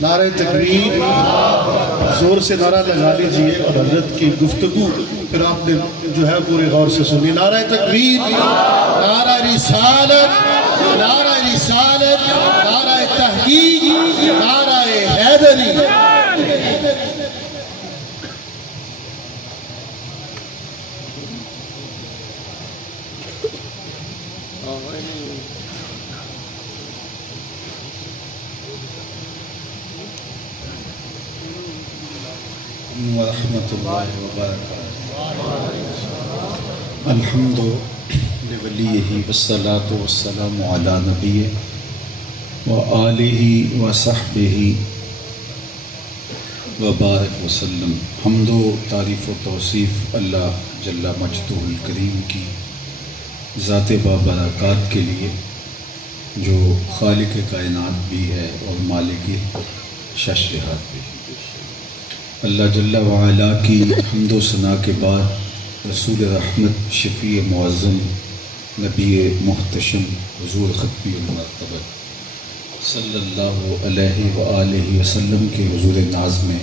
نعرہ تکبیر، زور سے نعرہ لگا لیجئے اور حضرت کی گفتگو پھر آپ نے جو ہے پورے غور سے سنی۔ نعرہ تکبیر، نعرہ رسالت، نعرہ رسالت، نعرہ تحقیق، نعرہ حیدری۔ ورحمۃ اللہ وبرکاتہ۔ الحمد لولیہ والصلاة والسلام علی نبیہ وآلہ وصحبہ وبارک وسلم۔ حمد و تعریف و توصیف اللہ جل مجدہ الکریم کی ذات بابرکات کے لیے، جو خالق کائنات بھی ہے اور مالک ششرہات بھی ہے۔ اللہ جل وعلا کی حمد و ثنا کے بعد رسول رحمت، شفیع معظم، نبی محتشم، حضور ختمی المرتبہ صلی اللہ علیہ وآلہ وسلم کے حضور ناز میں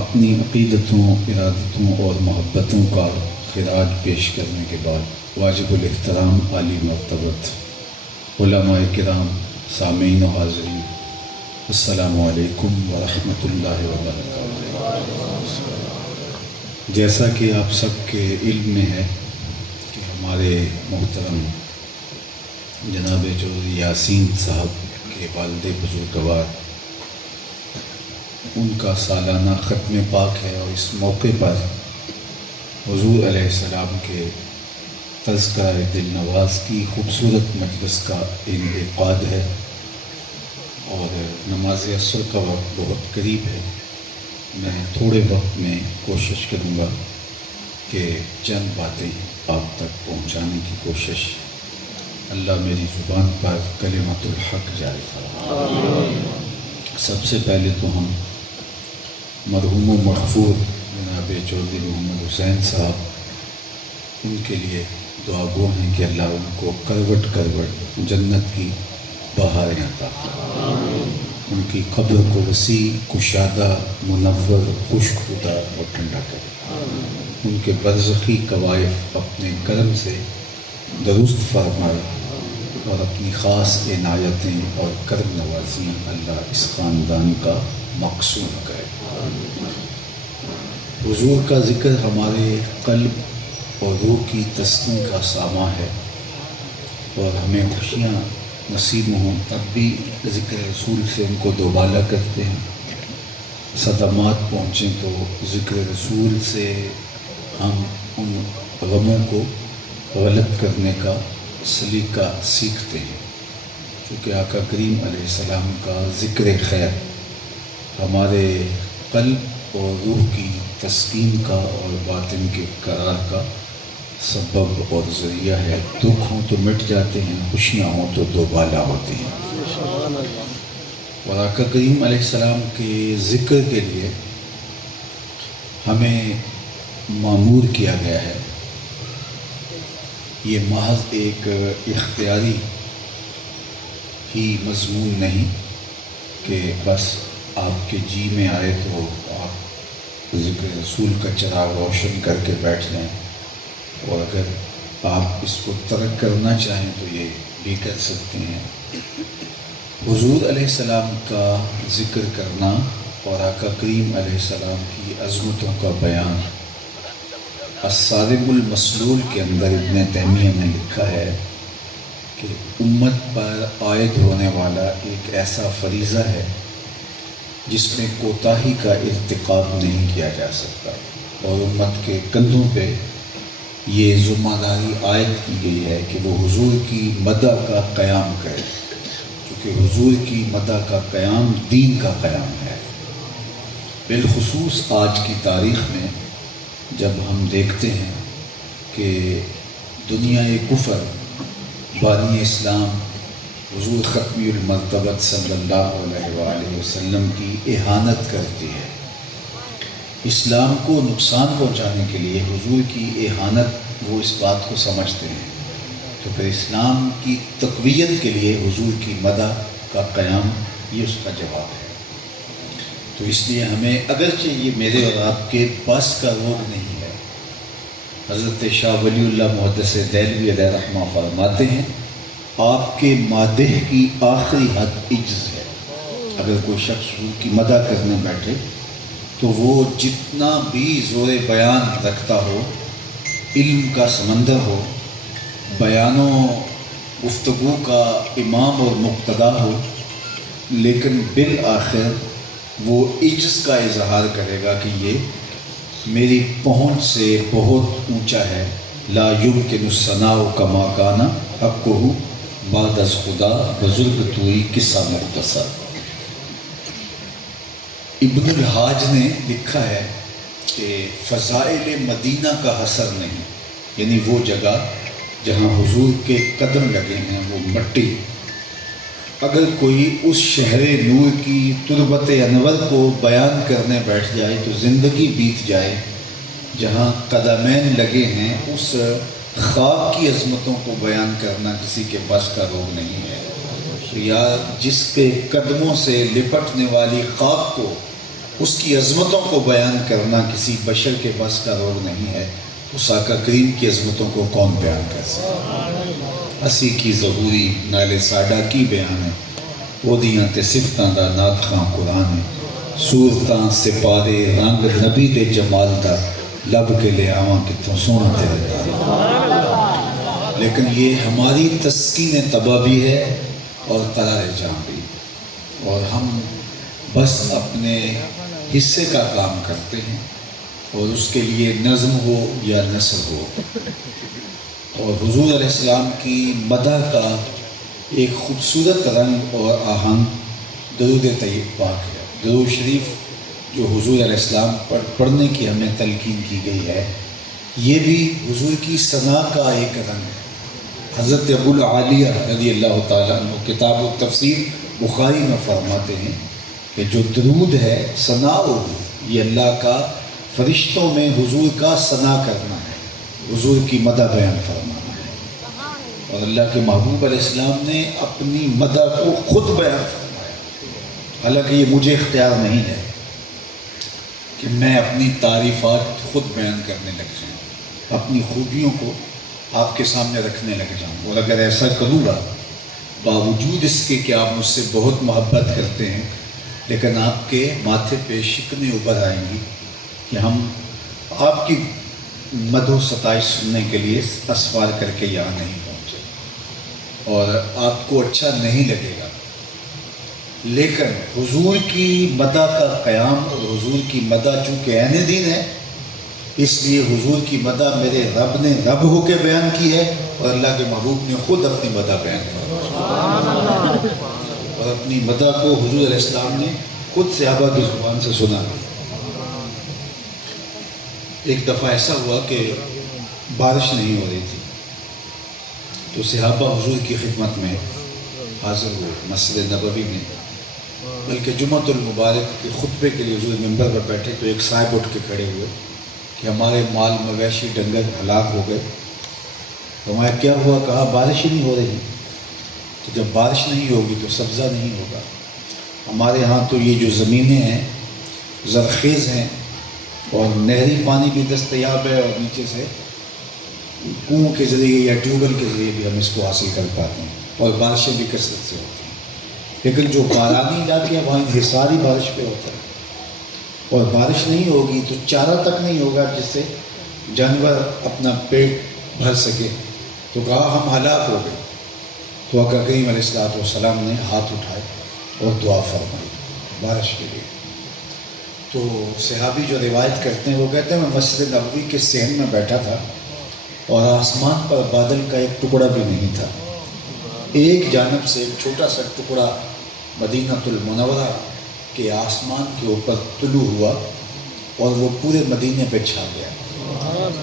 اپنی عقیدتوں، ارادتوں اور محبتوں کا خراج پیش کرنے کے بعد واجب الاحترام عالی مرتبت علماء کرام، سامعین و حاضرین، السلام علیکم ورحمۃ اللہ وبرکاتہ۔ جیسا کہ آپ سب کے علم میں ہے کہ ہمارے محترم جناب چودھری یاسین صاحب کے والد بزرگوار، ان کا سالانہ ختم پاک ہے، اور اس موقع پر حضور علیہ السلام کے تذکرہ دل نواز کی خوبصورت مجلس کا انعقاد ہے، اور نماز عصر کا وقت بہت قریب ہے۔ میں تھوڑے وقت میں کوشش کروں گا کہ چند باتیں آپ تک پہنچانے کی کوشش، اللہ میری زبان پر کلمۃ الحق جاری فرمائے۔ سب سے پہلے تو ہم مرحوم و مغفور جناب چودھری محمد حسین صاحب، ان کے لیے دعا گو ہیں کہ اللہ ان کو کروٹ کروٹ جنت کی بہاریں عطا فرمائے، ان کی قبر کو وسیع، کشادہ، منور، خشکودہ اور ٹھنڈا کرے، ان کے برزخی قوائف اپنے کرم سے درست فرمائے اور اپنی خاص عنایتیں اور کرم نوازیاں اللہ اس خاندان کا مقصود کرے۔ حضور کا ذکر ہمارے قلب اور روح کی تسکین کا سامان ہے، اور ہمیں خوشیاں نصیب ہوں تب بھی ذکر رسول سے ان کو دوبالا کرتے ہیں، صدمات پہنچیں تو ذکر رسول سے ہم ان غموں کو غلط کرنے کا سلیقہ سیکھتے ہیں، کیونکہ آقا کریم علیہ السلام کا ذکر خیر ہمارے قلب اور روح کی تسکین کا اور باطن کے قرار کا سبب اور ذریعہ ہے۔ دکھ ہوں تو مٹ جاتے ہیں، خوشیاں ہوں تو دوبالا ہوتی ہیں۔ اور آقا کریم علیہ السلام کے ذکر کے لیے ہمیں مامور کیا گیا ہے، یہ محض ایک اختیاری ہی مضمون نہیں کہ بس آپ کے جی میں آئے تو آپ ذکر رسول کا چراغ روشن کر کے بیٹھ جائیں، اور اگر آپ اس کو ترک کرنا چاہیں تو یہ بھی کر سکتے ہیں۔ حضور علیہ السلام کا ذکر کرنا اور آقا کریم علیہ السلام کی عظمتوں کا بیان، الصارم المسلول کے اندر ابن تیمیہ نے لکھا ہے کہ امت پر عائد ہونے والا ایک ایسا فریضہ ہے جس میں کوتاہی کا ارتکاب نہیں کیا جا سکتا، اور امت کے کندھوں پہ یہ ذمہ داری عائد کی گئی ہے کہ وہ حضور کی مدح کا قیام کرے، کیونکہ حضور کی مدح کا قیام دین کا قیام ہے۔ بالخصوص آج کی تاریخ میں جب ہم دیکھتے ہیں کہ دنیا کفر بانی اسلام حضور ختمی المرتبت صلی اللہ علیہ وآلہ وسلم کی اہانت کرتی ہے، اسلام کو نقصان پہنچانے کے لیے حضور کی اہانت وہ اس بات کو سمجھتے ہیں، تو پھر اسلام کی تقویت کے لیے حضور کی مدح کا قیام یہ اس کا جواب ہے۔ تو اس لیے ہمیں، اگرچہ یہ میرے اور آپ کے بس کا روگ نہیں ہے، حضرت شاہ ولی اللہ محدث دہلوی علیہ رحمہ فرماتے ہیں آپ کے مادح کی آخری حد عجز ہے۔ اگر کوئی شخص حضور کی مدح کرنے بیٹھے تو وہ جتنا بھی زور بیان رکھتا ہو، علم کا سمندر ہو، بیان و گفتگو کا امام اور مقتدا ہو، لیکن بالآخر وہ عجز کا اظہار کرے گا کہ یہ میری پہنچ سے بہت اونچا ہے۔ لا یمکن الثناء کما کان حقہ بعد از خدا بزرگ توئی قصہ مختصر۔ ابن الحاج نے لکھا ہے کہ فضائل مدینہ کا حصر نہیں، یعنی وہ جگہ جہاں حضور کے قدم لگے ہیں، وہ مٹی، اگر کوئی اس شہر نور کی تربت انور کو بیان کرنے بیٹھ جائے تو زندگی بیت جائے۔ جہاں قدمین لگے ہیں اس خاک کی عظمتوں کو بیان کرنا کسی کے بس کا روگ نہیں ہے، یا جس کے قدموں سے لپٹنے والی خاک کو، اس کی عظمتوں کو بیان کرنا کسی بشر کے بس کا روگ نہیں ہے، اس آقا کریم کی عظمتوں کو کون بیان کر سکتا؟ اسی کی ظہوری نال ساڈا کی بیان ہے، وہ دیاں تے صفتاں دا نات خاں قرآن ہے، صورتاں سپارے رنگ نبی دے جمال دا، لب کے لے آواں کتوں سونا تیرے دا۔ لیکن یہ ہماری تسکین طبع بھی ہے اور قرار جان بھی، اور ہم بس اپنے حصے کا کام کرتے ہیں، اور اس کے لیے نظم ہو یا نثر ہو۔ اور حضور علیہ السلام کی مدح کا ایک خوبصورت رنگ اور آہنگ درود طیب پاک ہے۔ درود شریف جو حضور علیہ السلام پر پڑھنے کی ہمیں تلقین کی گئی ہے، یہ بھی حضور کی ثنا کا ایک رنگ ہے۔ حضرت ابو العالیہ رضی اللہ تعالیٰ عنہ کتاب التفسیر بخاری میں فرماتے ہیں کہ جو درود ہے ثنا یہ اللہ کا فرشتوں میں حضور کا ثنا کرنا ہے، حضور کی مدح بیان فرمانا ہے۔ اور اللہ کے محبوب علیہ السلام نے اپنی مدح کو خود بیان فرمایا، حالانکہ یہ مجھے اختیار نہیں ہے کہ میں اپنی تعریفات خود بیان کرنے لگ جاؤں، اپنی خوبیوں کو آپ کے سامنے رکھنے لگ جاؤں۔ اور اگر ایسا کروں گا باوجود اس کے کہ آپ مجھ سے بہت محبت کرتے ہیں، لیکن آپ کے ماتھے پہ شکنیں ابھر آئیں گی کہ ہم آپ کی مدح و ستائش سننے کے لیے اسفار کر کے یہاں نہیں پہنچے، اور آپ کو اچھا نہیں لگے گا۔ لیکن حضور کی مدح کا قیام اور حضور کی مدح چونکہ عین دین ہے، اس لیے حضور کی مدح میرے رب نے رب ہو کے بیان کی ہے، اور اللہ کے محبوب نے خود اپنی مدح بیان کی، اور اپنی مدح کو حضور علیہ السلام نے خود صحابہ کی زبان سے سنا۔ ایک دفعہ ایسا ہوا کہ بارش نہیں ہو رہی تھی، تو صحابہ حضور کی خدمت میں حاضر ہوئے مسجد نبوی میں، بلکہ جمعۃ المبارک کے خطبے کے لیے حضور ممبر پر بیٹھے تو ایک صاحب اٹھ کے کھڑے ہوئے کہ ہمارے مال مویشی ڈنگر ہلاک ہو گئے۔ فرمایا کیا ہوا؟ کہا بارش ہی نہیں ہو رہی۔ تو جب بارش نہیں ہوگی تو سبزہ نہیں ہوگا۔ ہمارے ہاں تو یہ جو زمینیں ہیں زرخیز ہیں، اور نہری پانی بھی دستیاب ہے، اور نیچے سے کنوؤں کے ذریعے یا ٹیوب ویل کے ذریعے بھی ہم اس کو حاصل کر پاتے ہیں، اور بارشیں بھی کثرت سے ہوتی ہیں۔ لیکن جو بارانی علاقے ہیں وہاں انحصاری بارش پہ ہوتا ہے، اور بارش نہیں ہوگی تو چارہ تک نہیں ہوگا جس سے جانور اپنا پیٹ بھر سکے۔ تو کہا ہم ہلاک ہو گئے۔ تو آقا کریم علیہ السلام نے ہاتھ اٹھائے اور دعا فرمائی بارش کے لیے۔ تو صحابی جو روایت کرتے ہیں وہ کہتے ہیں میں مسجد نبوی کے صحن میں بیٹھا تھا، اور آسمان پر بادل کا ایک ٹکڑا بھی نہیں تھا۔ ایک جانب سے ایک چھوٹا سا ٹکڑا مدینہ المنورہ کے آسمان کے اوپر طلوع ہوا، اور وہ پورے مدینے پہ چھا گیا،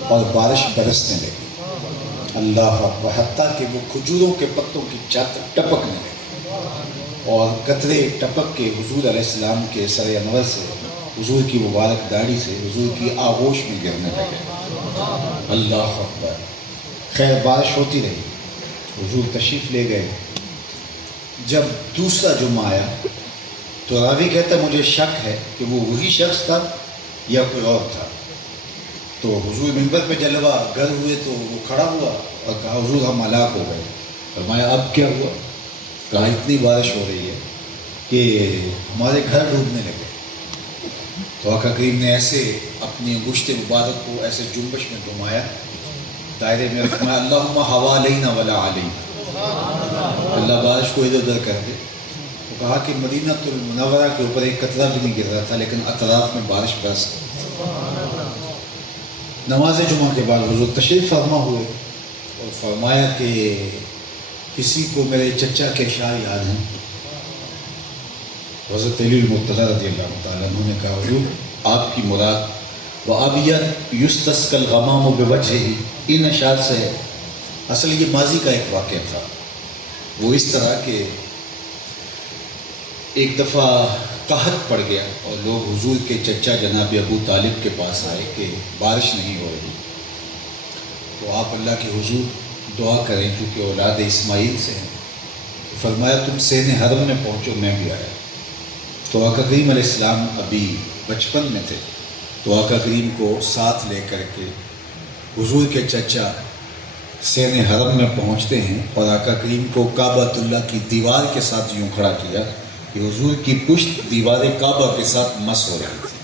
اور بارش برسنے لگی۔ اللہ اکبر! حتیٰ کہ وہ کھجوروں کے پتوں کی چادر ٹپکنے لگی، اور قطرے ٹپک کے حضور علیہ السلام کے سر انور سے، حضور کی مبارک داڑھی سے حضور کی آغوش میں گرنے لگے۔ اللہ اکبر! خیر بارش ہوتی رہی، حضور تشریف لے گئے۔ جب دوسرا جمعہ آیا تو راوی کہتا ہے مجھے شک ہے کہ وہ وہی شخص تھا یا کوئی اور تھا۔ تو حضور منبر پہ جلوہ گر ہوئے تو وہ کھڑا ہوا اور کہا حضور ہم ہلاک ہو گئے۔ فرمایا اب کیا ہوا؟ کہا اتنی بارش ہو رہی ہے کہ ہمارے گھر ڈوبنے لگے۔ تو آقا کریم نے ایسے اپنی انگشت مبارک کو ایسے جنبش میں گھمایا دائرے میں، فرمایا اللہم حوا علینا ولا علینا، اللہ بارش کو ادھر ادھر کر دے۔ تو کہا کہ مدینہ المنورہ کے اوپر ایک قطرہ بھی نہیں گر رہا تھا، لیکن اطراف میں بارش برس گئی۔ نماز جمعہ کے بعد حضور تشریف فرما ہوئے اور فرمایا کہ کسی کو میرے چچا کے شاہ یاد ہیں؟ حضرت علی المرتضیٰ رضی اللہ تعالیٰ عنہ نے کہا حضور آپ کی مراد وَأَبْيَتْ يُسْتَسْقَى الْغَمَامُ بِوَجْهِهِ، ان اشعار سے ہے۔ اصل یہ ماضی کا ایک واقعہ تھا، وہ اس طرح کہ ایک دفعہ قحط پڑ گیا اور لوگ حضور کے چچا جناب ابو طالب کے پاس آئے کہ بارش نہیں ہو رہی، تو آپ اللہ کے حضور دعا کریں کیونکہ اولاد اسماعیل سے ہیں۔ فرمایا تم سین حرم میں پہنچو، میں بھی آیا۔ تو آقا کریم علیہ السلام ابھی بچپن میں تھے، تو آقا کریم کو ساتھ لے کر کے حضور کے چچا سین حرم میں پہنچتے ہیں، اور آقا کریم کو کعبۃ اللہ کی دیوار کے ساتھ یوں کھڑا کیا کہ حضور کی پشت دیوار کعبہ کے ساتھ مس ہو رہی تھی،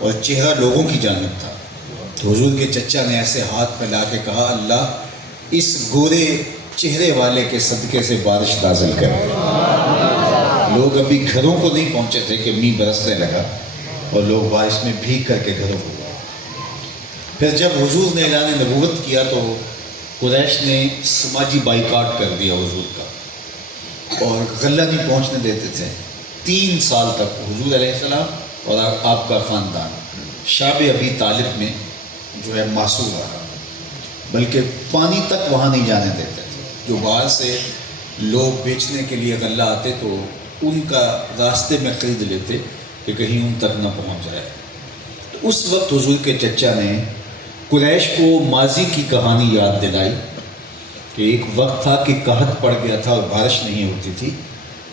اور چہرہ لوگوں کی جانب تھا۔ تو حضور کے چچا نے ایسے ہاتھ پہ لا کے کہا اللہ اس گورے چہرے والے کے صدقے سے بارش نازل کرے۔ لوگ ابھی گھروں کو نہیں پہنچے تھے کہ میਂہ برسنے لگا، اور لوگ بارش میں بھیگ کر کے گھروں کو گئے۔ پھر جب حضور نے اعلان نبوت کیا تو قریش نے سماجی بائیکاٹ کر دیا حضور کا، اور غلہ نہیں پہنچنے دیتے تھے۔ 3 سال تک حضور علیہ السلام اور آپ کا خاندان شعب ابی طالب میں جو ہے معصوم رہا، بلکہ پانی تک وہاں نہیں جانے دیتے تھے۔ جو باہر سے لوگ بیچنے کے لیے غلہ آتے تو ان کا راستے میں خرید لیتے کہ کہیں ان تک نہ پہنچ جائے۔ تو اس وقت حضور کے چچا نے قریش کو ماضی کی کہانی یاد دلائی کہ ایک وقت تھا کہ قحط پڑ گیا تھا اور بارش نہیں ہوتی تھی،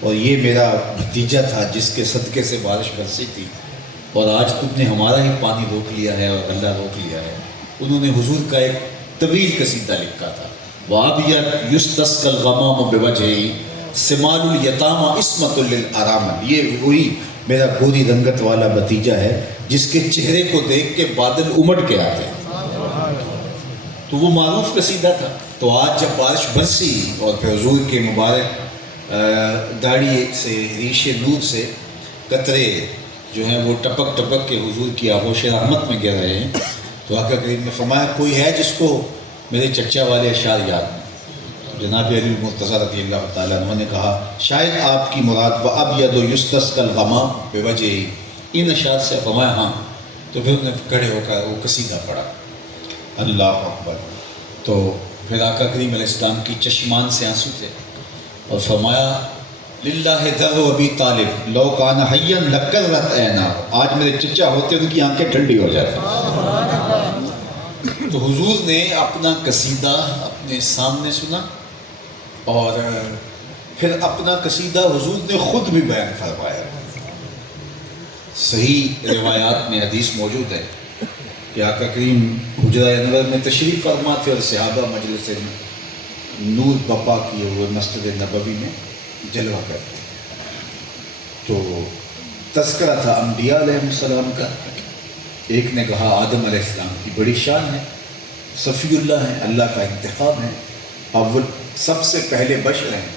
اور یہ میرا بھتیجا تھا جس کے صدقے سے بارش برسی تھی، اور آج تم نے ہمارا ہی پانی روک لیا ہے اور اللہ روک لیا ہے۔ انہوں نے حضور کا ایک طویل قصیدہ لکھا تھا، وَأَبْيَضْ يُسْتَسْقَى الْغَمَامُ بِوَجْهِهِ سِمَالُ الْيَتَامَى عِصْمَةٌ لِلْأَرَامِلِ۔ یہ وہی میرا گوری رنگت والا بھتیجا ہے جس کے چہرے کو دیکھ کے بادل امٹ کے آتے ہیں۔ تو وہ معروف قصیدہ تھا۔ تو آج جب بارش برسی اور پھر حضور کے مبارک داڑھی سے ریش نور سے قطرے جو ہیں وہ ٹپک ٹپک کے حضور کی آغوش رحمت میں گر رہے ہیں، تو آقا کریم نے فرمایا کوئی ہے جس کو میرے چچا والے اشعار یاد ہیں؟ جناب علی المرتضیٰ رضی اللہ تعالیٰ عنہ نے کہا شاید آپ کی مراد وَأَبْيَضُ يُسْتَسْقَى الْغَمَامُ بِوَجْهِهِ، ان اشعار سے فرمایا ہاں۔ تو پھر انہوں نے کھڑے ہو کر وہ قصیدہ پڑھا، اللہ اکبر۔ تو پھر آقا کریم علیہ السلام کی چشمان سے آنسو تھے اور فرمایا للہ در ابی طالب لو کان حیا لکرت عینا، آج میرے چچا ہوتے ان کی آنکھیں ٹھنڈی ہو جاتی۔ تو حضور نے اپنا قصیدہ اپنے سامنے سنا اور پھر اپنا قصیدہ حضور نے خود بھی بیان فرمایا۔ صحیح روایات میں حدیث موجود ہے کہ آقا کریم حجرہ انور میں تشریف فرما تھے اور صحابہ مجلس نور بپا کیے ہوئے مسجد نبوی میں جلوہ کرتے، تو تذکرہ تھا انبیاء علیہ السلام کا۔ ایک نے کہا آدم علیہ السلام کی بڑی شان ہے، صفی اللہ ہیں، اللہ کا انتخاب ہے، اول سب سے پہلے بشر ہیں،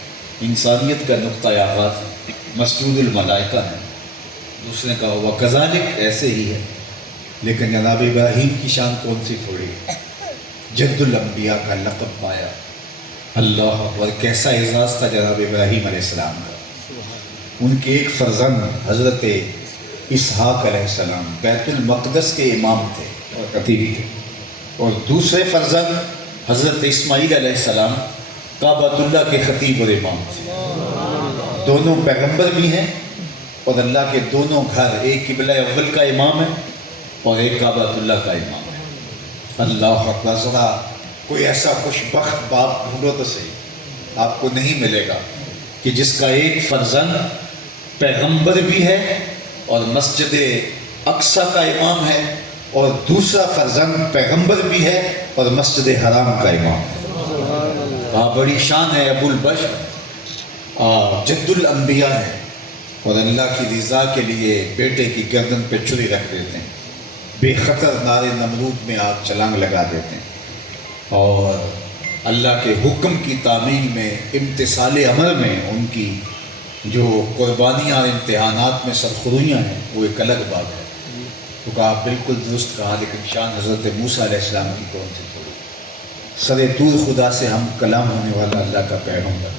انسانیت کا نقطہ آغاز ہے، مسجود الملائکہ ہیں۔ دوسرے نے کہا وَكَذَلِكَ، ایسے ہی ہے، لیکن جناب ابراہیم کی شان کون سی تھوڑی ہے، جد الانبیاء کا لقب پایا۔ اللہ اکبر، کیسا اعزاز تھا جناب ابراہیم علیہ السلام کا۔ ان کے ایک فرزند حضرت اسحاق علیہ السلام بیت المقدس کے امام تھے اور خطیب تھے، اور دوسرے فرزند حضرت اسماعیل علیہ السلام کعبۃ اللہ کے خطیب اور امام تھے۔ دونوں پیغمبر بھی ہیں اور اللہ کے دونوں گھر، ایک قبلہ اول کا امام ہے اور ایک کعبۃ اللہ کا امام ہے۔ اللہ اکبر، ذرا کوئی ایسا خوش بخت باپ ڈھونڈو تو صحیح، آپ کو نہیں ملے گا کہ جس کا ایک فرزند پیغمبر بھی ہے اور مسجد اقصی کا امام ہے، اور دوسرا فرزند پیغمبر بھی ہے اور مسجد حرام کا امام ہے۔ بڑی شان ہے، ابو البشر جد الانبیاء ہے، اور اللہ کی رضا کے لیے بیٹے کی گردن پہ چھری رکھ دیتے ہیں، بے خطر نار نمرود میں آگ چھلانگ لگا دیتے ہیں، اور اللہ کے حکم کی تعمیل میں، امتثال امر میں ان کی جو قربانیاں اور امتحانات میں سرخرویاں ہیں وہ ایک الگ بات ہے۔ تو کہا بالکل درست کہا، لیکن شان حضرت موسیٰ علیہ السلام کی کون سی تھوڑی، سر طور خدا سے ہم کلام ہونے والا اللہ کا پیغمبر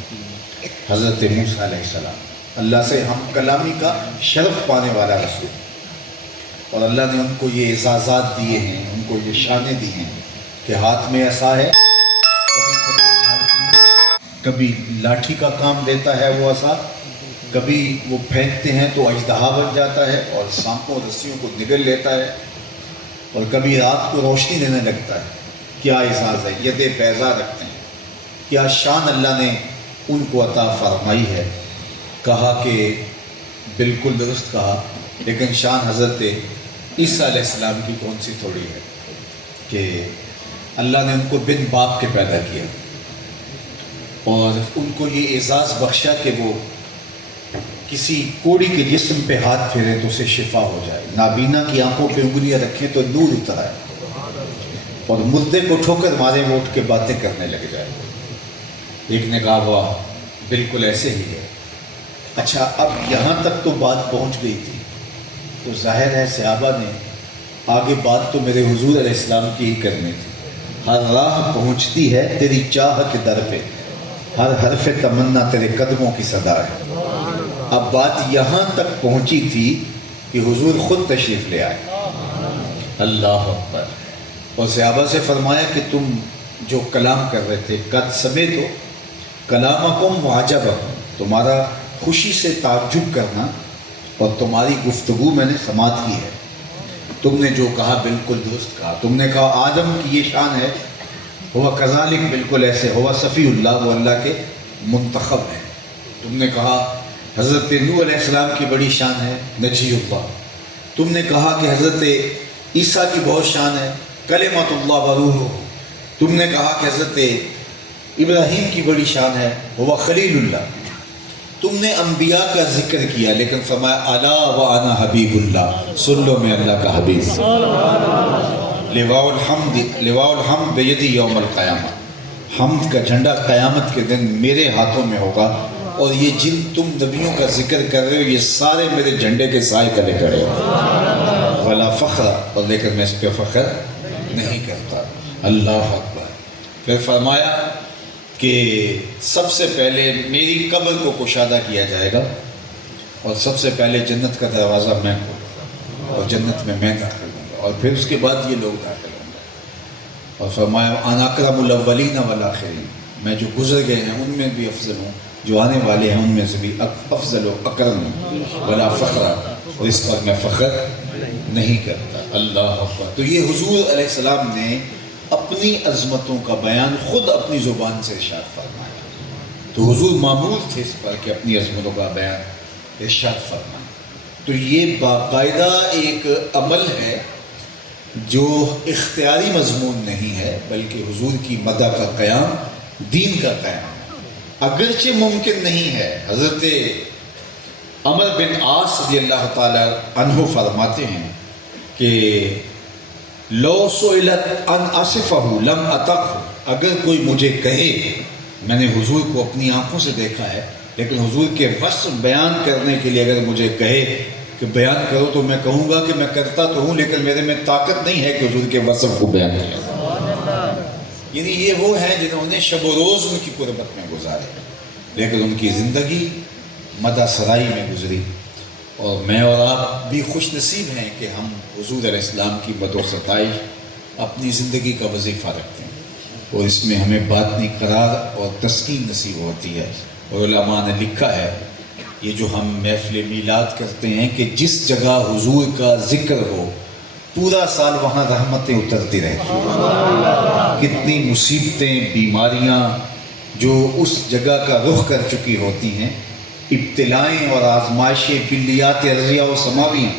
حضرت موسیٰ علیہ السلام، اللہ سے ہم کلامی کا شرف پانے والا رسول، اور اللہ نے ان کو یہ اعزازات دیے ہیں، ان کو یہ شانیں دی ہیں کہ ہاتھ میں عصا ہے، کبھی لاٹھی کا کام دیتا ہے وہ عصا، کبھی وہ پھینکتے ہیں تو اژدہا بن جاتا ہے اور سانپوں رسیوں کو نگل لیتا ہے، اور کبھی رات کو روشنی دینے لگتا ہے۔ کیا اعزاز ہے، ید بیضا رکھتے ہیں، کیا شان اللہ نے ان کو عطا فرمائی ہے۔ کہا کہ بالکل درست کہا، لیکن شان حضرت عیسیٰ علیہ السلام کی کون سی تھوڑی ہے کہ اللہ نے ان کو بن باپ کے پیدا کیا اور ان کو یہ اعزاز بخشا کہ وہ کسی کوڑی کے جسم پہ ہاتھ پھیرے تو اسے شفا ہو جائے، نابینا کی آنکھوں پہ انگلیاں رکھیں تو نور اتر آئے، اور مردے کو ٹھوکر مارے وہ اٹھ کے باتیں کرنے لگ جائے۔ ایک نے کہا واہ بالکل ایسے ہی ہے۔ اچھا، اب یہاں تک تو بات پہنچ گئی تھی، تو ظاہر ہے صحابہ نے آگے بات تو میرے حضور علیہ السلام کی ہی کرنی تھی۔ ہر راہ پہنچتی ہے تیری چاہ کے در پہ، ہر حرف تمنا تیرے قدموں کی صدا ہے۔ اب بات یہاں تک پہنچی تھی کہ حضور خود تشریف لے آئے، اللہ اکبر، اور صحابہ سے فرمایا کہ تم جو کلام کر رہے تھے، قد سمیتو کلامکم وعجبکم، تمہارا خوشی سے تعجب کرنا اور تمہاری گفتگو میں نے سماعت کی ہے۔ تو تم نے جو کہا بالکل درست کہا. تم نے کہا آدم کی یہ شان ہے، ہوا کذالک، بالکل ایسے، ہوا صفی اللہ، وہ اللہ کے منتخب ہیں. تم نے کہا حضرت نوح علیہ السلام کی بڑی شان ہے، نجی اللہ. تم نے کہا کہ حضرت عیسیٰ کی بہت شان ہے، کلمۃ اللہ و روح. تم نے کہا کہ حضرت ابراہیم کی بڑی شان ہے، ہوا خلیل اللہ. تم نے انبیاء کا ذکر کیا لیکن فرمایا الا وانا حبیب اللہ، سن لو میں اللہ کا حبیب. لواء الحمد بیدی یوم القیامہ، حمد کا جھنڈا قیامت کے دن میرے ہاتھوں میں ہوگا. اور یہ جن تم نبیوں کا ذکر کر رہے ہو یہ سارے میرے جھنڈے کے سائے تلے کھڑے ہو. ولا فخر، اور لیکن میں اس پہ فخر نہیں کرتا. اللہ اکبر. پھر فرمایا کہ سب سے پہلے میری قبر کو کشادہ کیا جائے گا اور سب سے پہلے جنت کا دروازہ میں کھولوں گا اور جنت میں داخل ہوں گا اور پھر اس کے بعد یہ لوگ داخل ہوں گے. اور فرمایا انا اکرم الاولین والآخرین، میں جو گزر گئے ہیں ان میں بھی افضل ہوں، جو آنے والے ہیں ان میں سے بھی افضل و اکرم ہوں. ولا فخر، اور اس پر میں فخر نہیں کرتا. اللہ اکبر. تو یہ حضور علیہ السلام نے اپنی عظمتوں کا بیان خود اپنی زبان سے ارشاد فرمایا. تو حضور معمول تھے اس پر کہ اپنی عظمتوں کا بیان ارشاد فرمائیں. تو یہ باقاعدہ ایک عمل ہے جو اختیاری مضمون نہیں ہے بلکہ حضور کی مدح کا قیام دین کا قیام ہے. اگرچہ ممکن نہیں ہے. حضرت عمر بن عاص رضی اللہ تعالی عنہ فرماتے ہیں کہ لو سئلت ان اصفہ لم اطق، اگر کوئی مجھے کہے، میں نے حضور کو اپنی آنکھوں سے دیکھا ہے لیکن حضور کے وصف بیان کرنے کے لیے اگر مجھے کہے کہ بیان کرو تو میں کہوں گا کہ میں کرتا تو ہوں لیکن میرے میں طاقت نہیں ہے کہ حضور کے وصف کو بیان کیا. یعنی یہ وہ ہیں جنہوں نے شب و روز ان کی قربت میں گزارے لیکن ان کی زندگی مدح سرائی میں گزری. اور میں اور آپ بھی خوش نصیب ہیں کہ ہم حضور علیہ السلام کی مدح و ستائش اپنی زندگی کا وظیفہ رکھتے ہیں اور اس میں ہمیں باطنی قرار اور تسکین نصیب ہوتی ہے. اور علماء نے لکھا ہے یہ جو ہم محفل میلاد کرتے ہیں کہ جس جگہ حضور کا ذکر ہو پورا سال وہاں رحمتیں اترتی رہتی ہیں. کتنی مصیبتیں، بیماریاں جو اس جگہ کا رخ کر چکی ہوتی ہیں، ابتلائیں اور آزمائشیں، کلیات ارضیہ و سماویہ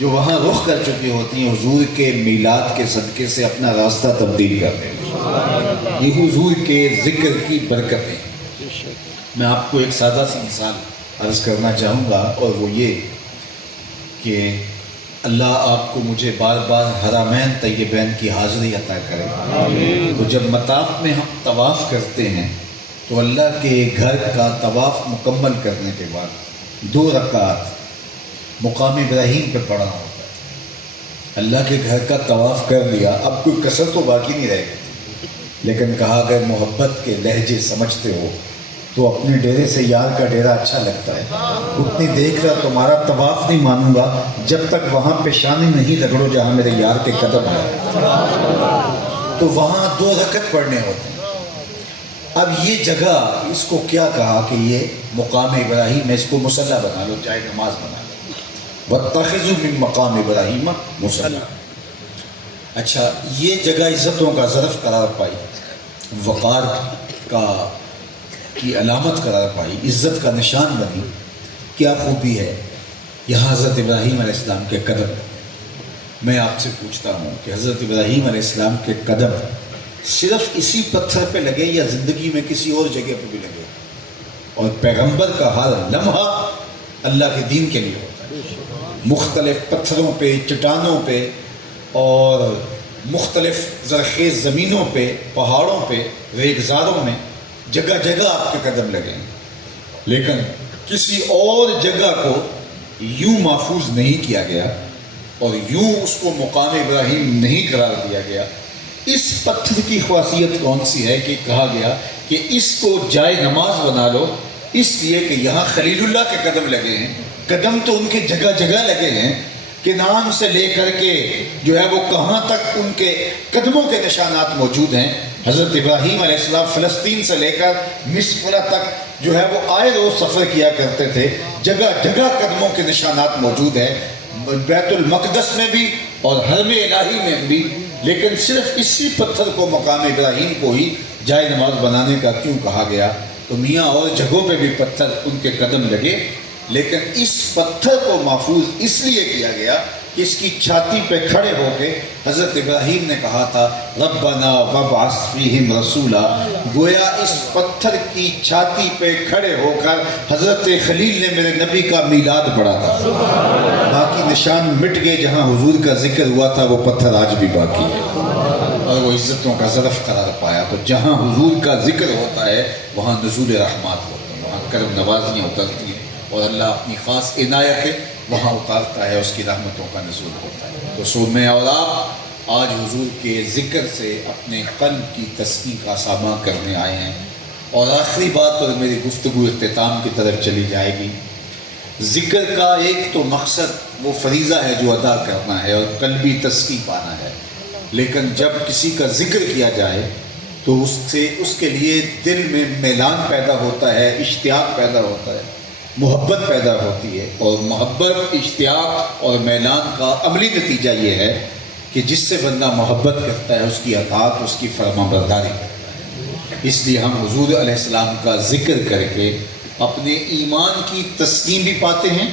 جو وہاں رخ کر چکی ہوتی ہیں، حضور کے میلاد کے صدقے سے اپنا راستہ تبدیل کرتے ہیں. یہ حضور کے ذکر کی برکتیں. میں آپ کو ایک سادہ سی مثال عرض کرنا چاہوں گا اور وہ یہ کہ اللہ آپ کو مجھے بار بار حرمین طیبین کی حاضری عطا کرے. تو جب مطاف میں ہم طواف کرتے ہیں تو اللہ کے گھر کا طواف مکمل کرنے کے بعد 2 رکعت مقام ابراہیم پہ پڑھنا ہوتا ہے. اللہ کے گھر کا طواف کر لیا، اب کوئی کسر تو باقی نہیں رہے گی، لیکن کہا اگر محبت کے لہجے سمجھتے ہو تو اپنے ڈیرے سے یار کا ڈیرا اچھا لگتا ہے. اتنی دیکھ کر تمہارا طواف نہیں مانوں گا جب تک وہاں پیشانی نہیں رگڑو جہاں میرے یار کے قدم ہیں. تو وہاں 2 رکعت پڑھنے ہوتے ہیں. اب یہ جگہ اس کو کیا کہا کہ یہ مقام ابراہیم ہے، اس کو مصلی بنا لو، چاہے نماز بنا لو. واتخذوا من مقام ابراہیم مصلی. اچھا، یہ جگہ عزتوں کا ظرف قرار پائی، وقار کی علامت قرار پائی، عزت کا نشان بنی. کیا خوبی ہے یہاں حضرت ابراہیم علیہ السلام کے قدم. میں آپ سے پوچھتا ہوں کہ حضرت ابراہیم علیہ السلام کے قدم صرف اسی پتھر پہ لگے یا زندگی میں کسی اور جگہ پہ بھی لگے؟ اور پیغمبر کا ہر لمحہ اللہ کے دین کے لیے ہوتا ہے. مختلف پتھروں پہ، چٹانوں پہ اور مختلف زرخیز زمینوں پہ، پہاڑوں پہ، ریگزاروں میں جگہ جگہ آپ کے قدم لگے ہیں، لیکن کسی اور جگہ کو یوں محفوظ نہیں کیا گیا اور یوں اس کو مقام ابراہیم نہیں قرار دیا گیا. اس پتھر کی خاصیت کون سی ہے کہ کہا گیا کہ اس کو جائے نماز بنا لو، اس لیے کہ یہاں خلیل اللہ کے قدم لگے ہیں. قدم تو ان کے جگہ جگہ لگے ہیں کہ نام سے لے کر کے جو ہے وہ کہاں تک ان کے قدموں کے نشانات موجود ہیں. حضرت ابراہیم علیہ السلام فلسطین سے لے کر مصر تک جو ہے وہ آئے روز سفر کیا کرتے تھے. جگہ جگہ قدموں کے نشانات موجود ہیں. بیت المقدس میں بھی اور حرم الہی میں بھی، لیکن صرف اسی پتھر کو مقام ابراہیم کو ہی جائے نماز بنانے کا کیوں کہا گیا؟ تو میاں اور جگہوں پہ بھی پتھر ان کے قدم لگے، لیکن اس پتھر کو محفوظ اس لیے کیا گیا کہ اس کی چھاتی پہ کھڑے ہو کے حضرت ابراہیم نے کہا تھا ربنا وابعث فیہم رسولا، گویا اس پتھر کی چھاتی پہ کھڑے ہو کر حضرت خلیل نے میرے نبی کا میلاد پڑھا تھا۔ باقی نشان مٹ گئے، جہاں حضور کا ذکر ہوا تھا وہ پتھر آج بھی باقی ہے اور وہ عزتوں کا ظرف قرار پایا۔ تو جہاں حضور کا ذکر ہوتا ہے وہاں نزول رحمات ہوتے ہیں، وہاں کرم نوازیاں اترتی ہیں اور اللہ اپنی خاص عنایت وہاں اتارتا ہے، اس کی رحمتوں کا نزول ہوتا ہے۔ تو سو میں اور آپ آج حضور کے ذکر سے اپنے قلب کی تسکین کا ساماں کرنے آئے ہیں، اور آخری بات اور میری گفتگو اختتام کی طرف چلی جائے گی۔ ذکر کا ایک تو مقصد وہ فریضہ ہے جو ادا کرنا ہے اور قلبی تسکین پانا ہے، لیکن جب کسی کا ذکر کیا جائے تو اس کے لیے دل میں میلان پیدا ہوتا ہے، اشتیاق پیدا ہوتا ہے، محبت پیدا ہوتی ہے، اور محبت، اشتیاق اور میلان کا عملی نتیجہ یہ ہے کہ جس سے بندہ محبت کرتا ہے اس کی اطاعت، اس کی فرما برداری کرتا ہے۔ اس لیے ہم حضور علیہ السلام کا ذکر کر کے اپنے ایمان کی تسکین بھی پاتے ہیں،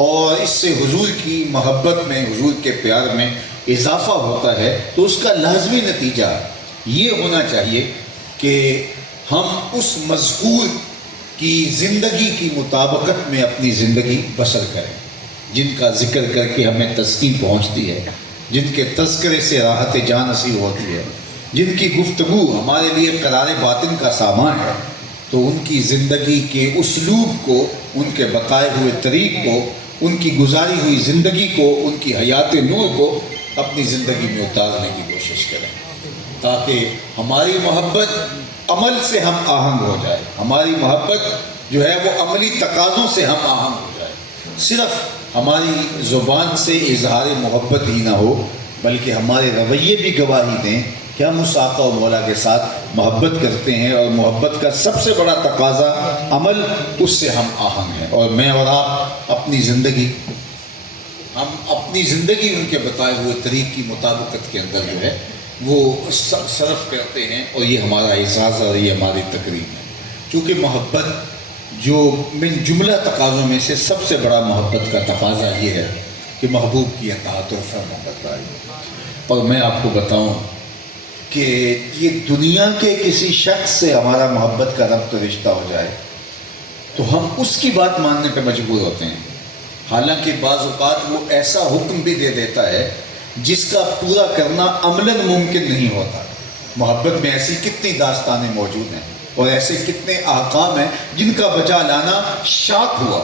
اور اس سے حضور کی محبت میں، حضور کے پیار میں اضافہ ہوتا ہے۔ تو اس کا لازمی نتیجہ یہ ہونا چاہیے کہ ہم اس مذکور کی زندگی کی مطابقت میں اپنی زندگی بسر کریں، جن کا ذکر کر کے ہمیں تسکین پہنچتی ہے، جن کے تذکرے سے راحت جان نصیب ہوتی ہے، جن کی گفتگو ہمارے لیے قرار باطن کا سامان ہے، تو ان کی زندگی کے اسلوب کو، ان کے بتائے ہوئے طریق کو، ان کی گزاری ہوئی زندگی کو، ان کی حیات نور کو اپنی زندگی میں اتارنے کی کوشش کریں، تاکہ ہماری محبت عمل سے ہم آہنگ ہو جائے، ہماری محبت جو ہے وہ عملی تقاضوں سے ہم آہنگ ہو جائے، صرف ہماری زبان سے اظہار محبت ہی نہ ہو بلکہ ہمارے رویے بھی گواہی دیں کہ ہم اس آقا و مولا کے ساتھ محبت کرتے ہیں، اور محبت کا سب سے بڑا تقاضا عمل، اس سے ہم آہنگ ہیں۔ اور میں اور آپ اپنی زندگی، ہم اپنی زندگی ان کے بتائے ہوئے طریق کی مطابقت کے اندر جو ہے وہ صرف کرتے ہیں، اور یہ ہمارا اعزاز اور یہ ہماری تقریب ہے، چونکہ محبت جو من جملہ تقاضوں میں سے سب سے بڑا محبت کا تقاضا یہ ہے کہ محبوب کی اطاعت اور فرمانبرداری۔ اور میں آپ کو بتاؤں کہ یہ دنیا کے کسی شخص سے ہمارا محبت کا ربط و رشتہ ہو جائے تو ہم اس کی بات ماننے پہ مجبور ہوتے ہیں، حالانکہ بعض اوقات وہ ایسا حکم بھی دے دیتا ہے جس کا پورا کرنا عملاً ممکن نہیں ہوتا۔ محبت میں ایسی کتنی داستانیں موجود ہیں اور ایسے کتنے احکام ہیں جن کا بجا لانا شاک ہوا،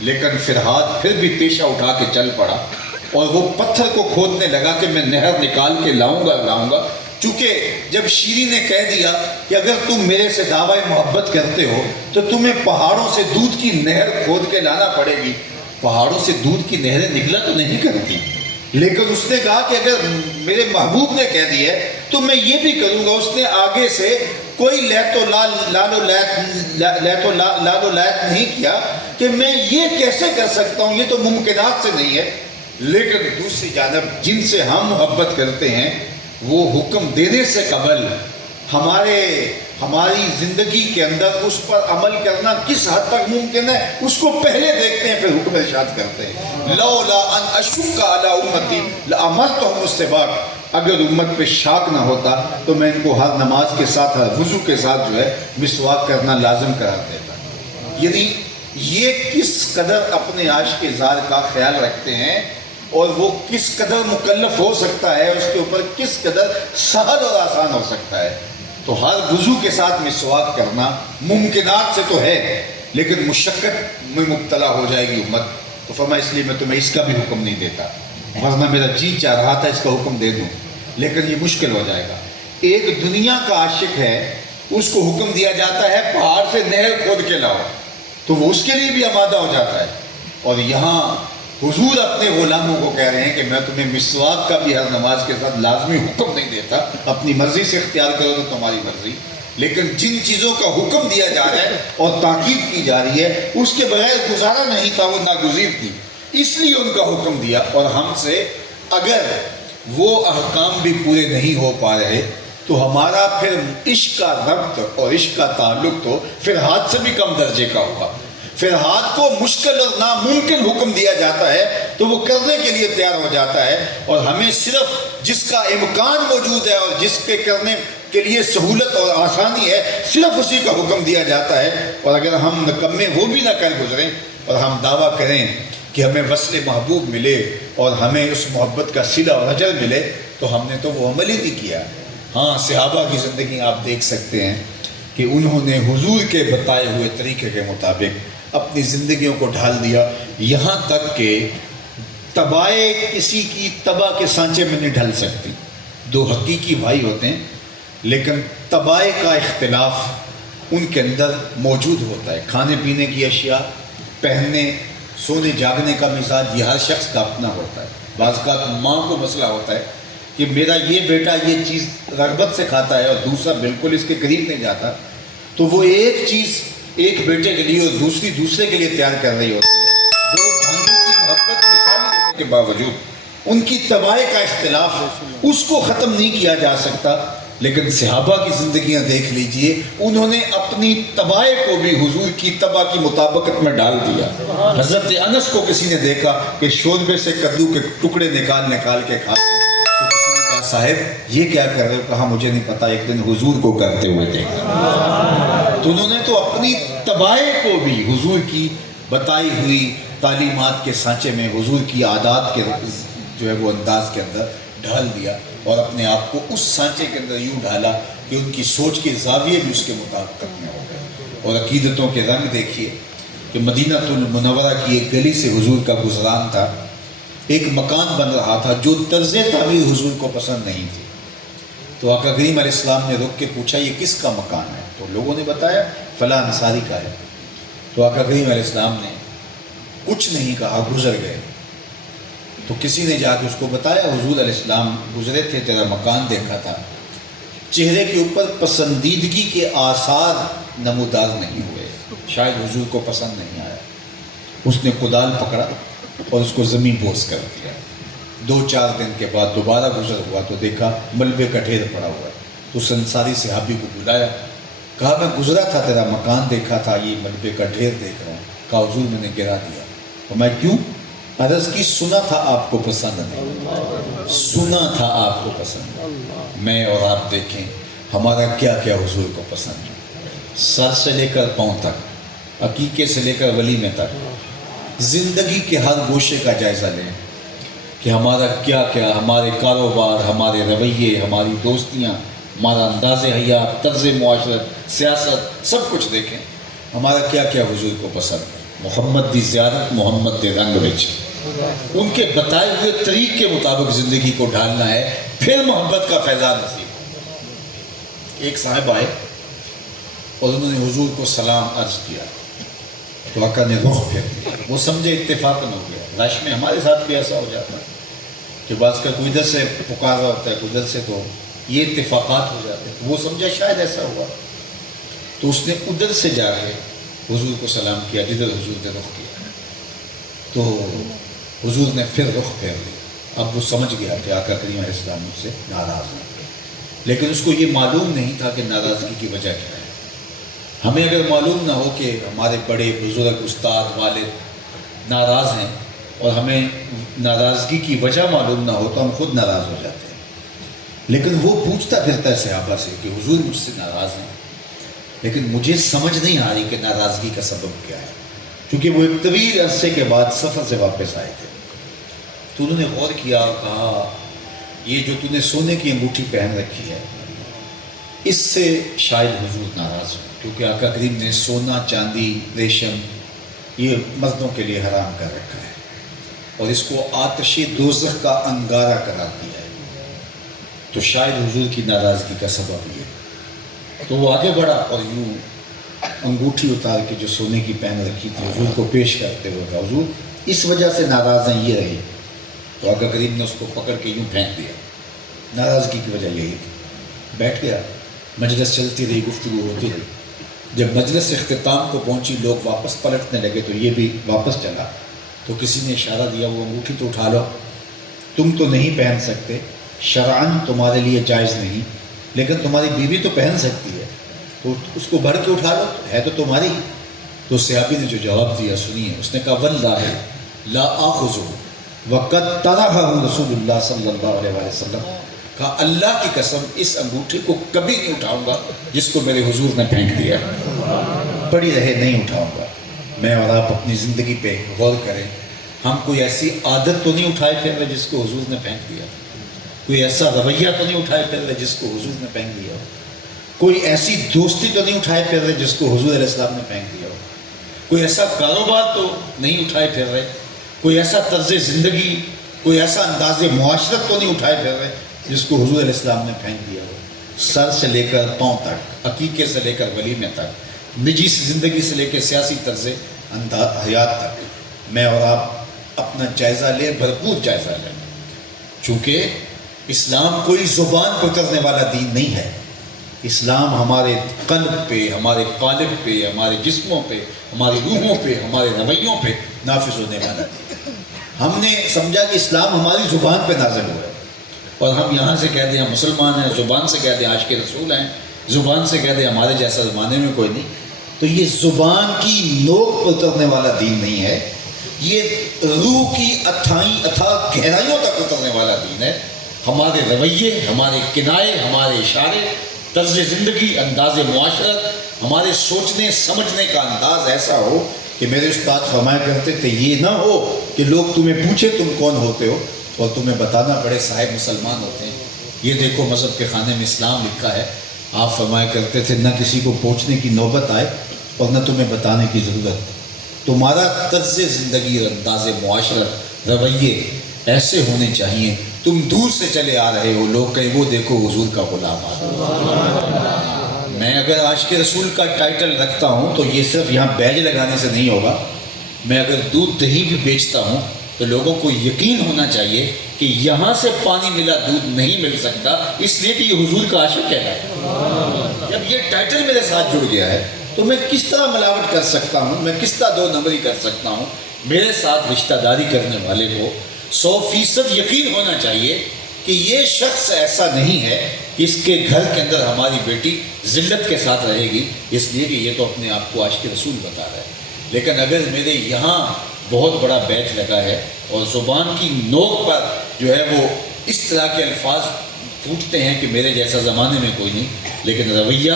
لیکن فرہاد پھر بھی تیشہ اٹھا کے چل پڑا اور وہ پتھر کو کھودنے لگا کہ میں نہر نکال کے لاؤں گا، چونکہ جب شیری نے کہہ دیا کہ اگر تم میرے سے دعوی محبت کرتے ہو تو تمہیں پہاڑوں سے دودھ کی نہر کھود کے لانا پڑے گی۔ پہاڑوں سے دودھ کی نہریں نکلا تو نہیں کرتی، لیکن اس نے کہا کہ اگر میرے محبوب نے کہہ دیا ہے تو میں یہ بھی کروں گا۔ اس نے آگے سے کوئی لال و لایت نہیں کیا کہ میں یہ کیسے کر سکتا ہوں، یہ تو ممکنات سے نہیں ہے۔ لیکن دوسری جانب جن سے ہم محبت کرتے ہیں وہ حکم دینے سے قبل ہماری زندگی کے اندر اس پر عمل کرنا کس حد تک ممکن ہے اس کو پہلے دیکھتے ہیں، پھر حکم ارشاد کرتے ہیں۔ لولا ان اشق علی امتی لامرتهم السواک، اگر امت پہ شاک نہ ہوتا تو میں ان کو ہر نماز کے ساتھ، ہر وضو کے ساتھ جو ہے مسواک کرنا لازم قرار دیتا۔ یعنی یہ کس قدر اپنے عاشق زار کا خیال رکھتے ہیں اور وہ کس قدر مکلف ہو سکتا ہے، اس کے اوپر کس قدر سہل اور آسان ہو سکتا ہے۔ تو ہر وضو کے ساتھ مسواک کرنا ممکنات سے تو ہے، لیکن مشقت میں مبتلا ہو جائے گی امت۔ تو فرمایا اس لیے میں تمہیں اس کا بھی حکم نہیں دیتا، ورنہ میرا جی چاہ رہا تھا اس کا حکم دے دوں، لیکن یہ مشکل ہو جائے گا۔ ایک دنیا کا عاشق ہے، اس کو حکم دیا جاتا ہے پہاڑ سے نہر کھود کے لاؤ، تو وہ اس کے لیے بھی آمادہ ہو جاتا ہے۔ اور یہاں حضور اپنے غلاموں کو کہہ رہے ہیں کہ میں تمہیں مسواک کا بھی ہر نماز کے ساتھ لازمی حکم نہیں دیتا، اپنی مرضی سے اختیار کرو تو تمہاری مرضی، لیکن جن چیزوں کا حکم دیا جا رہا ہے اور تاکید کی جا رہی ہے اس کے بغیر گزارا نہیں تھا، وہ ناگزیر تھی، اس لیے ان کا حکم دیا۔ اور ہم سے اگر وہ احکام بھی پورے نہیں ہو پا رہے تو ہمارا پھر عشق کا ربط اور عشق کا تعلق تو فرحات سے بھی کم درجے کا ہوگا۔ فرحات کو مشکل اور ناممکن حکم دیا جاتا ہے تو وہ کرنے کے لیے تیار ہو جاتا ہے، اور ہمیں صرف جس کا امکان موجود ہے اور جس کے کرنے کے لیے سہولت اور آسانی ہے صرف اسی کا حکم دیا جاتا ہے۔ اور اگر ہم نکمے وہ بھی نہ کر گزریں اور ہم دعویٰ کریں کہ ہمیں وصل محبوب ملے اور ہمیں اس محبت کا صلہ اور اجر ملے تو ہم نے تو وہ عمل ہی نہیں کیا۔ ہاں، صحابہ کی زندگی آپ دیکھ سکتے ہیں کہ انہوں نے حضور کے بتائے ہوئے طریقے کے مطابق اپنی زندگیوں کو ڈھال دیا، یہاں تک کہ تبائیں کسی کی تباہ کے سانچے میں نہیں ڈھل سکتی۔ دو حقیقی بھائی ہوتے ہیں لیکن تبائیں کا اختلاف ان کے اندر موجود ہوتا ہے۔ کھانے پینے کی اشیاء، پہننے سونے جاگنے کا مزاج، یہ ہر شخص کا اپنا ہوتا ہے۔ بعض اوقات ماں کو مسئلہ ہوتا ہے کہ میرا یہ بیٹا یہ چیز رغبت سے کھاتا ہے اور دوسرا بالکل اس کے قریب نہیں جاتا، تو وہ ایک چیز ایک بیٹے کے لیے اور دوسرے کے لیے تیار کر رہی ہوتی ہے۔ دو بھائیوں کی محبت مثالی ہونے کے باوجود ان کی تباہیں کا اختلاف اس کو ختم نہیں کیا جا سکتا۔ لیکن صحابہ کی زندگیاں دیکھ لیجئے، انہوں نے اپنی تباہیں کو بھی حضور کی تباہ کی مطابقت میں ڈال دیا۔ حضرت انس کو کسی نے دیکھا کہ شوربے سے کدو کے ٹکڑے نکال کے کھاتے ہیں، تو کسی نے کہا صاحب یہ کیا کر رہے ہو؟ کہا مجھے نہیں پتا، ایک دن حضور کو کرتے ہوئے دیکھا۔ تو انہوں نے تو اپنی تباہیں کو بھی حضور کی بتائی ہوئی تعلیمات کے سانچے میں، حضور کی عادات کے جو ہے وہ انداز کے اندر ڈھال دیا، اور اپنے آپ کو اس سانچے کے اندر یوں ڈھالا کہ ان کی سوچ کے زاویے بھی اس کے مطابقت میں ہو گئے۔ اور عقیدتوں کے رنگ دیکھیے کہ مدینہ المنورہ کی ایک گلی سے حضور کا گزران تھا، ایک مکان بن رہا تھا جو طرز تعمیر حضور کو پسند نہیں تھی۔ تو آقا کریم علیہ السلام نے رک کے پوچھا یہ کس کا مکان ہے؟ تو لوگوں نے بتایا فلاں انصاری کا ہے۔ تو آقا کریم علیہ السلام نے کچھ نہیں کہا، گزر گئے۔ تو کسی نے جا کے اس کو بتایا حضور علیہ السلام گزرے تھے، تیرا مکان دیکھا تھا، چہرے کے اوپر پسندیدگی کے آثار نمودار نہیں ہوئے، شاید حضور کو پسند نہیں آیا۔ اس نے کدال پکڑا اور اس کو زمین بوس کر دیا۔ 2-4 دن کے بعد دوبارہ گزر ہوا تو دیکھا ملبے کا ڈھیر پڑا ہوا ہے۔ تو اس انصاری صحابی کو بلایا، کہا میں گزرا تھا، تیرا مکان دیکھا تھا، یہ ملبے کا ڈھیر دیکھ رہا ہوں۔ کہا حضور میں نے گرا دیا۔ اور میں کیوں؟ عرض کی سنا تھا آپ کو پسند نہیں، سنا تھا آپ کو پسند۔ میں اور آپ دیکھیں ہمارا کیا کیا حضور کو پسند ہے، سر سے لے کر پاؤں تک، عقیقے سے لے کر ولیمے تک، زندگی کے ہر گوشے کا جائزہ لیں کہ ہمارا کیا کیا، ہمارے کاروبار، ہمارے رویے، ہماری دوستیاں، ہمارا انداز حیات، طرز معاشرت، سیاست، سب کچھ دیکھیں ہمارا کیا کیا حضور کو پسند ہے۔ محمد دی زیارت، محمد دے رنگ وچ، ان کے بتائے ہوئے طریق کے مطابق زندگی کو ڈھالنا ہے، پھر محبت کا فیضان نصیب۔ ایک صاحب آئے اور انہوں نے حضور کو سلام عرض کیا تو آقا نے رخ پھیر دیا۔ وہ سمجھے اتفاقاً ہو گیا۔ رش میں ہمارے ساتھ بھی ایسا ہو جاتا ہے کہ بعض کا کوئی ادھر سے پکارا ہوتا ہے، کوئی ادھر سے، تو یہ اتفاقات ہو جاتے ہیں۔ وہ سمجھا شاید ایسا ہوا تو اس نے ادھر سے جا کے حضور کو سلام کیا جدھر حضور نے رخ کیا، تو حضور نے پھر رخ پھیر لیا۔ اب وہ سمجھ گیا کہ آقا کریم علیہ السلام مجھ سے ناراض ہیں، لیکن اس کو یہ معلوم نہیں تھا کہ ناراضگی کی وجہ کیا ہے۔ ہمیں اگر معلوم نہ ہو کہ ہمارے بڑے بزرگ استاد والد ناراض ہیں اور ہمیں ناراضگی کی وجہ معلوم نہ ہو تو ہم خود ناراض ہو جاتے ہیں۔ لیکن وہ پوچھتا پھرتا ہے صحابہ سے کہ حضور مجھ سے ناراض ہیں، لیکن مجھے سمجھ نہیں آ رہی کہ ناراضگی کا سبب کیا ہے، کیونکہ وہ ایک طویل عرصے کے بعد سفر سے واپس آئے تھے۔ تو انہوں نے غور کیا اور کہا یہ جو تو نے سونے کی انگوٹھی پہن رکھی ہے اس سے شاید حضور ناراض ہو، کیونکہ آقا کریم نے سونا، چاندی، ریشم یہ مردوں کے لیے حرام کر رکھا ہے اور اس کو آتش دوزخ کا انگارہ قرار دیا ہے، تو شاید حضور کی ناراضگی کا سبب یہ۔ تو وہ آگے بڑھا اور یوں انگوٹھی اتار کے جو سونے کی پہن رکھی تھی حضور کو پیش کرتے ہوئے کہا حضور اس وجہ سے ناراض ہیں یہ رہی۔ تو آقا کریم نے اس کو پکڑ کے یوں پھینک دیا، ناراضگی کی وجہ یہی تھی۔ بیٹھ گیا، مجلس چلتی رہی، گفتگو ہوتی رہی۔ جب مجلس اختتام کو پہنچی، لوگ واپس پلٹنے لگے تو یہ بھی واپس چلا، تو کسی نے اشارہ دیا وہ انگوٹھی تو اٹھا لو۔ تم تو نہیں پہن سکتے، شرعاً تمہارے لیے جائز نہیں، لیکن تمہاری بیوی تو پہن سکتی ہے، تو اس کو بھر کے اٹھا لو، ہے تو تمہاری۔ تو صحابی نے جو جواب دیا سنیے، اس نے کہا واللہ لا آخذہ وقد طرحہ رسول اللہ صلی اللہ علیہ وسلم، کہا اللہ کی قسم اس انگوٹھی کو کبھی نہیں اٹھاؤں گا جس کو میرے حضور نے پھینک دیا، پڑی رہے نہیں اٹھاؤں گا۔ میں اور آپ اپنی زندگی پہ غور کریں، ہم کوئی ایسی عادت تو نہیں اٹھائے پھر رہے جس کو حضور نے پھینک دیا، کوئی ایسا رویہ تو نہیں اٹھائے پھر رہے جس کو حضور نے پھینک دیا ہو، کوئی ایسی دوستی تو نہیں اٹھائے پھر رہے جس کو حضور علیہ السلام نے پھینک دیا ہو، کوئی ایسا کاروبار تو نہیں اٹھائے پھر رہے، کوئی ایسا طرز زندگی، کوئی ایسا انداز معاشرت تو نہیں اٹھائے پھر رہے جس کو حضور علیہ السلام نے پھینک دیا ہو۔ سر سے لے کر پاؤں تک، عقیقے سے لے کر ولیمے تک، نجی زندگی سے لے کے سیاسی طرز حیات تک، میں اور آپ اپنا جائزہ لیں، بھرپور جائزہ لیں، چونکہ اسلام کوئی زبان پر کرنے والا دین نہیں ہے، اسلام ہمارے قلب پہ، ہمارے قالب پہ، ہمارے جسموں پہ، ہماری روحوں پہ، ہمارے رویوں پہ نافذ ہونے والا دین۔ ہم نے سمجھا کہ اسلام ہماری زبان پہ نازل ہوا ہے، اور ہم یہاں سے کہہ دیں ہم مسلمان ہیں، زبان سے کہہ دیں عاشق رسول ہیں، زبان سے کہہ دیں ہمارے جیسا زمانے میں کوئی نہیں، تو یہ زبان کی نوک پر اترنے والا دین نہیں ہے، یہ روح کی اتھاہ گہرائیوں تک اترنے والا دین ہے۔ ہمارے رویے، ہمارے کنائے، ہمارے اشارے، طرز زندگی، انداز معاشرت، ہمارے سوچنے سمجھنے کا انداز ایسا ہو کہ میرے استاد فرمایا کرتے تھے یہ نہ ہو کہ لوگ تمہیں پوچھے تم کون ہوتے ہو اور تمہیں بتانا پڑے صاحب مسلمان ہوتے ہیں۔ یہ دیکھو مذہب کے خانے میں اسلام لکھا ہے، آپ فرمایا کرتے تھے نہ کسی کو پوچھنے کی نوبت آئے اور نہ تمہیں بتانے کی ضرورت۔ تمہارا طرز زندگی، انداز معاشرت، رویے ایسے ہونے چاہیے تم دور سے چلے آ رہے ہو، لوگ کہیں وہ دیکھو حضور کا غلام آ۔ میں اگر عاشق رسول کا ٹائٹل رکھتا ہوں تو یہ صرف یہاں بیج لگانے سے نہیں ہوگا، میں اگر دودھ دہی بھی بیچتا ہوں تو لوگوں کو یقین ہونا چاہیے کہ یہاں سے پانی ملا دودھ نہیں مل سکتا، اس لیے کہ یہ حضور کا عاشق ہے۔ جب یہ ٹائٹل میرے ساتھ جڑ گیا ہے تو میں کس طرح ملاوٹ کر سکتا ہوں، میں کس طرح دو نمبری کر سکتا ہوں؟ میرے ساتھ رشتہ داری کرنے والے کو 100% یقین ہونا چاہیے کہ یہ شخص ایسا نہیں ہے کہ اس کے گھر کے اندر ہماری بیٹی ذلت کے ساتھ رہے گی، اس لیے کہ یہ تو اپنے آپ کو عاشق رسول بتا رہا ہے۔ لیکن اگر میرے یہاں بہت بڑا بیچ لگا ہے اور زبان کی نوک پر جو ہے وہ اس طرح کے الفاظ پھوٹتے ہیں کہ میرے جیسا زمانے میں کوئی نہیں، لیکن رویہ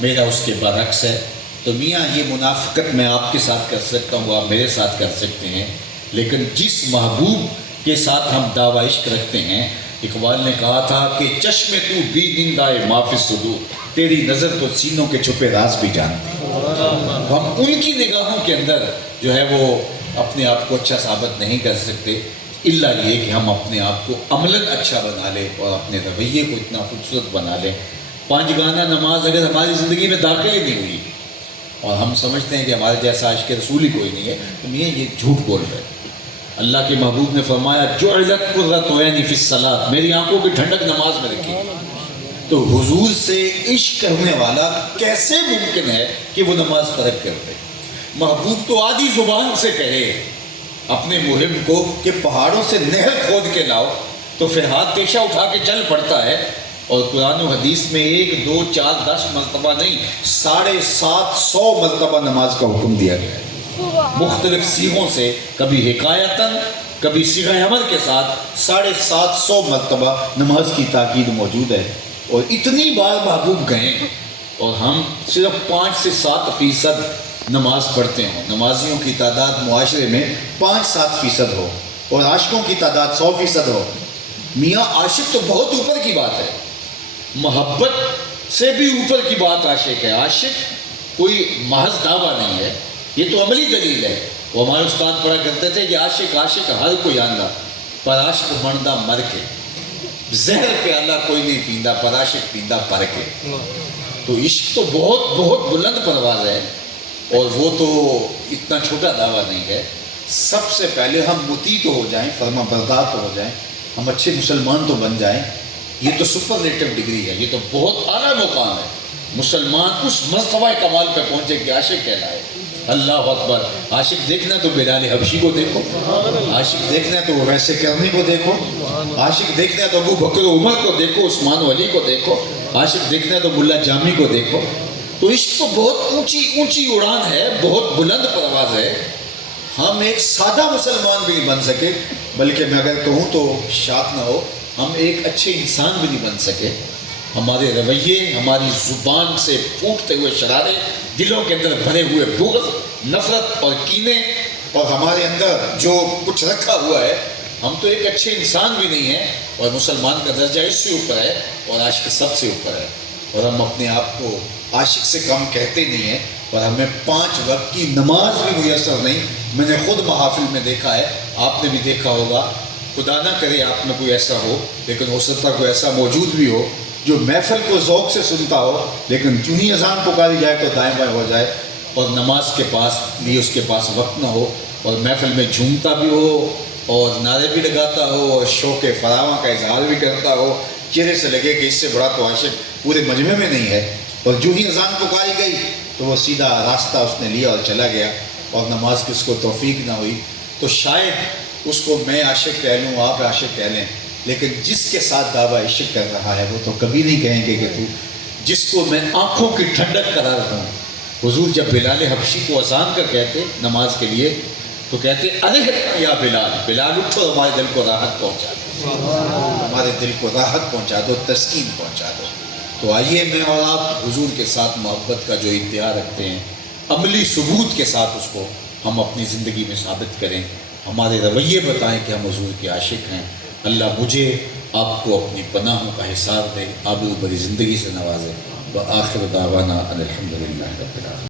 میرا اس کے برعکس ہے، تو میاں یہ منافقت میں آپ کے ساتھ کر سکتا ہوں، آپ میرے ساتھ کر سکتے ہیں، لیکن جس محبوب کے ساتھ ہم دعوی عشق رکھتے ہیں، اقبال نے کہا تھا کہ چشم تو بھی نندائے ما فی الصدور، تیری نظر تو سینوں کے چھپے راز بھی جانتی۔ ہم ان کی نگاہوں کے اندر جو ہے وہ اپنے آپ کو اچھا ثابت نہیں کر سکتے، الا یہ کہ ہم اپنے آپ کو عملاً اچھا بنا لیں اور اپنے رویے کو اتنا خوبصورت بنا لیں۔ 5 گانا نماز اگر ہماری زندگی میں داخل ہی نہیں ہوئی اور ہم سمجھتے ہیں کہ ہمارے جیسا عاشق رسول ہی کوئی نہیں ہے، تو میاں یہ جھوٹ بول رہے ہیں۔ اللہ کے محبوب نے فرمایا جعلت قرۃ عینی فی الصلاۃ، میری آنکھوں کی ٹھنڈک نماز میں رکھی۔ تو حضور سے عشق کرنے والا کیسے ممکن ہے کہ وہ نماز ترک کر دے؟ محبوب تو آدھی زبان سے کہے اپنے محب کو کہ پہاڑوں سے نہر کھود کے لاؤ تو پھر ہاتھ پیشہ اٹھا کے چل پڑتا ہے، اور قرآن و حدیث میں 1 2 4 10 مرتبہ نہیں 750 مرتبہ نماز کا حکم دیا گیا ہے، مختلف صیغوں سے، کبھی حکایتاً کبھی صیغہ عمل کے ساتھ 750 مرتبہ نماز کی تاکید موجود ہے۔ اور اتنی بار محبوب گئے اور ہم صرف 5 سے 7% نماز پڑھتے ہوں، نمازیوں کی تعداد معاشرے میں 5-7% ہو اور عاشقوں کی تعداد 100% ہو، میاں عاشق تو بہت اوپر کی بات ہے، محبت سے بھی اوپر کی بات عاشق ہے۔ عاشق کوئی محض دعویٰ نہیں ہے، یہ تو عملی دلیل ہے۔ وہ ہمارے استاد پڑھا کرتے تھے کہ عاشق ہر کوئی آندہ، پر عاشق بندہ مر کے، زہر پیالہ کوئی نہیں پیندا، پر عاشق پیندا پر کے۔ تو عشق تو بہت بہت بلند پرواز ہے، اور وہ تو اتنا چھوٹا دعویٰ نہیں ہے۔ سب سے پہلے ہم مطیع تو ہو جائیں، فرما بردار تو ہو جائیں، ہم اچھے مسلمان تو بن جائیں، یہ تو سپرلیٹو ڈگری ہے، یہ تو بہت اعلیٰ مقام ہے۔ مسلمان اس مرتبہ کمال پہ پہنچے کہ عاشق کہلائے. اللہ اکبر. عاشق دیکھنا تو بلال حبشی کو دیکھو, عاشق دیکھنا تو وہ ویسے کرنی کو دیکھو, عاشق دیکھنا تو ابو بکر و عمر کو دیکھو, عثمان و علی کو دیکھو, عاشق دیکھنا تو ملا جامی کو دیکھو. تو عشق تو بہت اونچی اڑان ہے, بہت بلند پرواز ہے. ہم ایک سادہ مسلمان بھی نہیں بن سکے, بلکہ میں اگر کہوں تو شاک نہ ہو, ہم ایک اچھے انسان بھی نہیں بن سکے. ہمارے رویے, ہماری زبان سے پھوٹتے ہوئے شرارے, دلوں کے اندر بھرے ہوئے بغض, نفرت اور کینے, اور ہمارے اندر جو کچھ رکھا ہوا ہے, ہم تو ایک اچھے انسان بھی نہیں ہیں. اور مسلمان کا درجہ اس سے اوپر ہے اور عاشق سب سے اوپر ہے. اور ہم اپنے آپ کو عاشق سے کم کہتے نہیں ہیں, اور ہمیں 5 وقت کی نماز بھی میسر نہیں. میں نے خود محافل میں دیکھا ہے, آپ نے بھی دیکھا ہوگا, خدا نہ کرے آپ میں کوئی ایسا ہو, لیکن ہو سکتا کوئی ایسا موجود بھی ہو جو محفل کو ذوق سے سنتا ہو, لیکن چوں ہی اذان پکاری جائے تو دائیں بائیں ہو جائے, اور نماز کے پاس بھی اس کے پاس وقت نہ ہو, اور محفل میں جھومتا بھی ہو اور نعرے بھی لگاتا ہو اور شوق فراواں کا اظہار بھی کرتا ہو. چہرے سے لگے کہ اس سے بڑا تو عاشق پورے مجمع میں نہیں ہے. اور جو ہی اذان پکاری گئی تو وہ سیدھا راستہ اس نے لیا اور چلا گیا, اور نماز کی اس کو توفیق نہ ہوئی. تو شاید اس کو میں عاشق کہہ لوں, آپ عاشق کہہ لیں, لیکن جس کے ساتھ دعویٰ عشق کر رہا ہے وہ تو کبھی نہیں کہیں گے کہ تو, جس کو میں آنکھوں کی ٹھنڈک قرار دوں. حضور جب بلال حبشی کو اذان کا کہتے نماز کے لیے تو کہتے ارے یا بلال, بلال اٹھو, ہمارے دل کو راحت پہنچا دو, ہمارے دل کو راحت پہنچا دو, تسکین پہنچا دو. تو آئیے میں اور آپ حضور کے ساتھ محبت کا جو ادعا رکھتے ہیں, عملی ثبوت کے ساتھ اس کو ہم اپنی زندگی میں ثابت کریں, ہمارے رویے بتائیں کہ ہم حضور کے عاشق ہیں. اللہ مجھے آپ کو اپنی پناہوں کا حساب دے, آبرو بھری زندگی سے نوازے. وآخر دعوانا ان الحمدللہ رب العالمین.